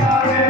Amen.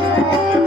Thank you.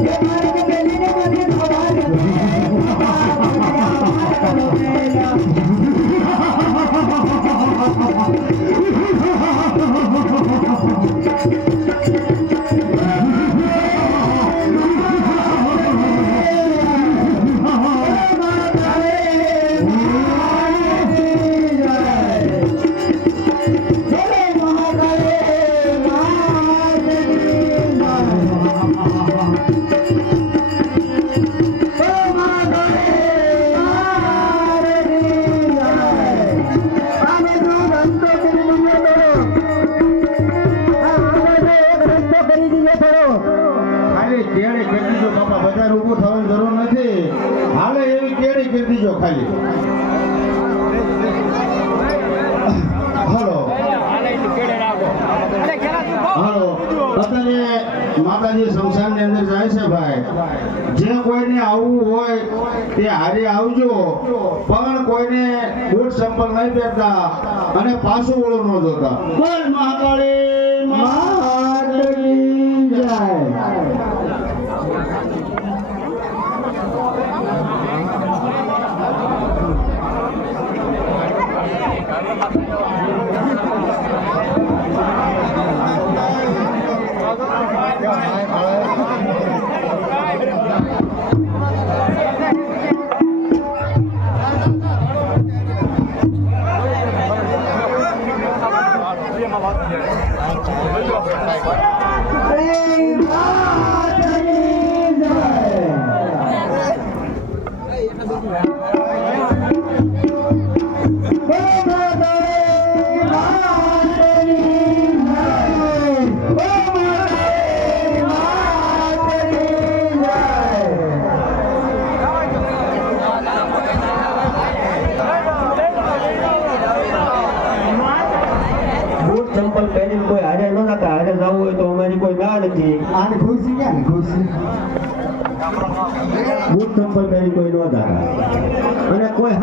Thank you. બજાર ઊભું થવાની જરૂર નથી. હાલે એવી કેળી કરી દીજો ખાલી હલો. હલો. અત્યારે માતાજી શમશાનની અંદર જાય છે ભાઈ. જે કોઈને આવવું હોય તે હારે આવજો. પણ કોઈને બૂટ સંપલ નહીં પહેરતા અને પાછું ઓળો ન જોતા. બોલ મહાકાળી મહાકાળી જય. Hey, ખુરશી ક્યાં ખુરશી. બૂટ ચંપલ પહેરી કોઈ ન નાખે અને કોઈ